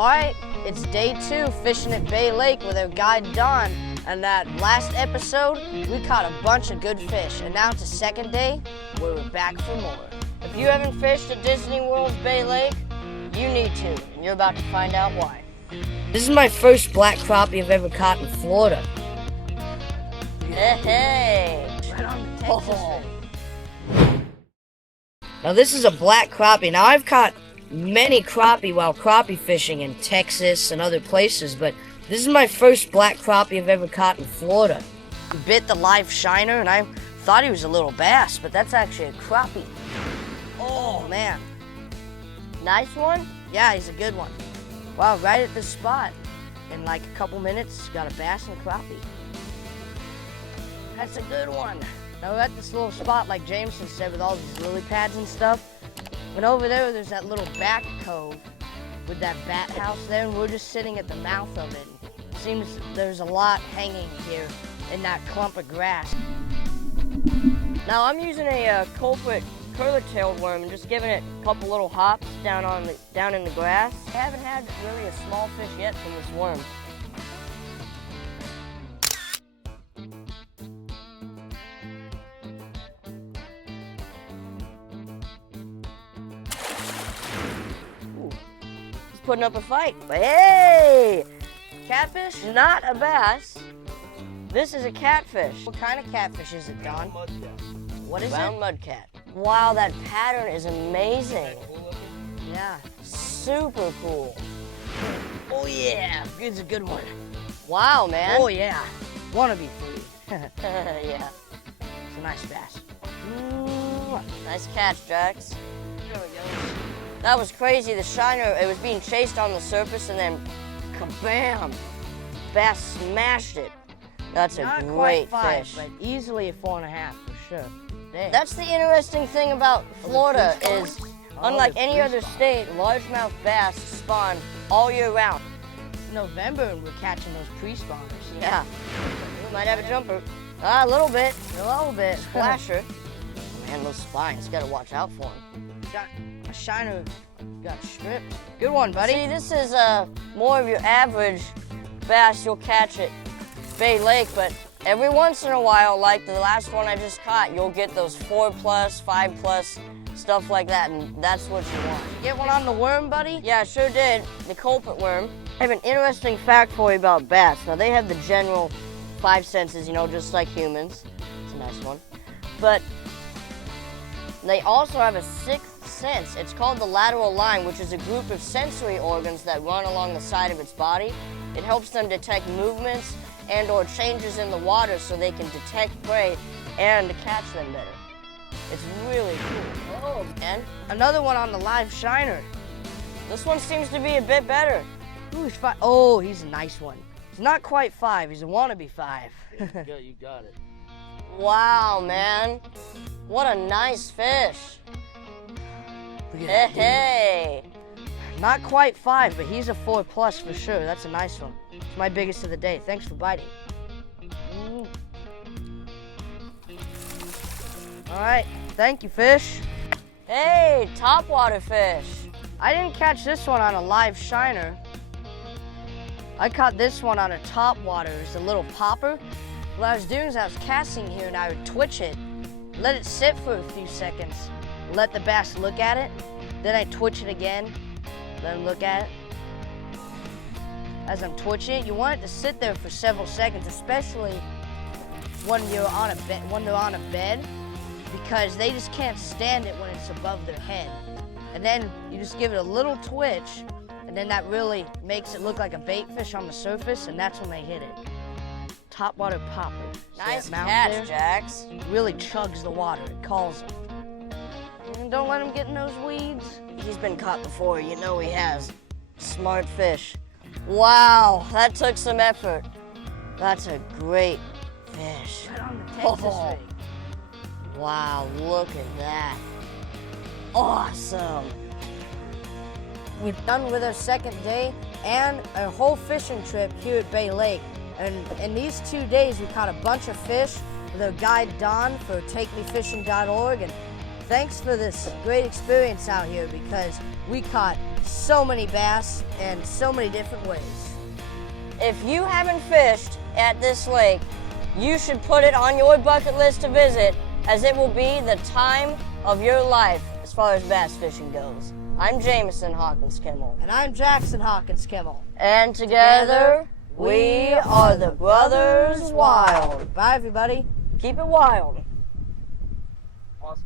Alright, it's day 2 fishing at Bay Lake with our guide Don. And that last episode, we caught a bunch of good fish. And now it's the second day, where we're back for more. If you haven't fished at Disney World's Bay Lake, you need to. And you're about to find out why. This is my first black crappie I've ever caught in Florida. Hey! Right on the Texas rig. Now this is a black crappie. Now I've caught many crappie while crappie fishing in Texas and other places, but this is my first black crappie I've ever caught in Florida. He bit the live shiner and I thought he was a little bass, but that's actually a crappie. Oh man. Nice one? Yeah, he's a good one. Wow, right at the spot. In like a couple minutes, got a bass and a crappie. That's a good one. Now we're at this little spot, like Jameson said, with all these lily pads and stuff. And over there's that little back cove with that bat house there, and we're just sitting at the mouth of it. It seems there's a lot hanging here in that clump of grass. Now I'm using a culprit curly-tailed worm and just giving it a couple little hops down in the grass. I haven't had really a small fish yet from this worm. Putting up a fight. But hey! Catfish? Not a bass. This is a catfish. What kind of catfish is it, Don? What is it? Brown mudcat. Wow, that pattern is amazing. Yeah, super cool. Oh yeah, it's a good one. Wow, man. Oh yeah, wannabe free. Yeah, it's a nice bass. Nice catch, Jax. There we go. That was crazy. The shiner, it was being chased on the surface and then kabam! Bass smashed it. That's a great fish. But easily a 4.5 for sure. Dang. That's the interesting thing about Florida is, unlike any other state, largemouth bass spawn all year round. It's November and we're catching those pre-spawners. Yeah. We might have a jumper. A little bit. Splasher. Man, those spines, gotta watch out for them. A shiner got stripped. Good one, buddy. See, this is more of your average bass you'll catch at Bay Lake, but every once in a while, like the last one I just caught, you'll get those 4+, 5+, stuff like that, and that's what you want. Get one on the worm, buddy? Yeah, I sure did. The culprit worm. I have an interesting fact for you about bass. Now, they have the general 5 senses, you know, just like humans. It's a nice one. But they also have a 6th sense. It's called the lateral line, which is a group of sensory organs that run along the side of its body. It helps them detect movements and or changes in the water so they can detect prey and catch them better. It's really cool. Oh, man. Another one on the live shiner. This one seems to be a bit better. Ooh, he's 5. Oh, he's a nice one. He's not quite 5. He's a wannabe 5. Yeah, you got it. Wow, man. What a nice fish. Hey. Not quite 5, but he's a 4+ for sure. That's a nice one. It's my biggest of the day. Thanks for biting. All right, thank you, fish. Hey, topwater fish. I didn't catch this one on a live shiner. I caught this one on a topwater. It's a little popper. What I was doing is I was casting here and I would twitch it, let it sit for a few seconds, let the bass look at it, then I twitch it again, let him look at it. As I'm twitching it, you want it to sit there for several seconds, especially when you're on they're on a bed, because they just can't stand it when it's above their head. And then you just give it a little twitch, and then that really makes it look like a bait fish on the surface, and that's when they hit it. Topwater popper. Nice catch, Jax. Really chugs the water. It calls him. And don't let him get in those weeds. He's been caught before. You know he has. Smart fish. Wow, that took some effort. That's a great fish. Right on the Texas rig. Wow, look at that. Awesome. We're done with our second day and our whole fishing trip here at Bay Lake. And in these 2 days, we caught a bunch of fish with our guide Don for takemefishing.org. And Thanks for this great experience out here because we caught so many bass in so many different ways. If you haven't fished at this lake, you should put it on your bucket list to visit, as it will be the time of your life as far as bass fishing goes. I'm Jameson Hawkins Kimmel. And I'm Jackson Hawkins Kimmel. And together, we are the Brothers Wild. Bye, everybody. Keep it wild. Awesome.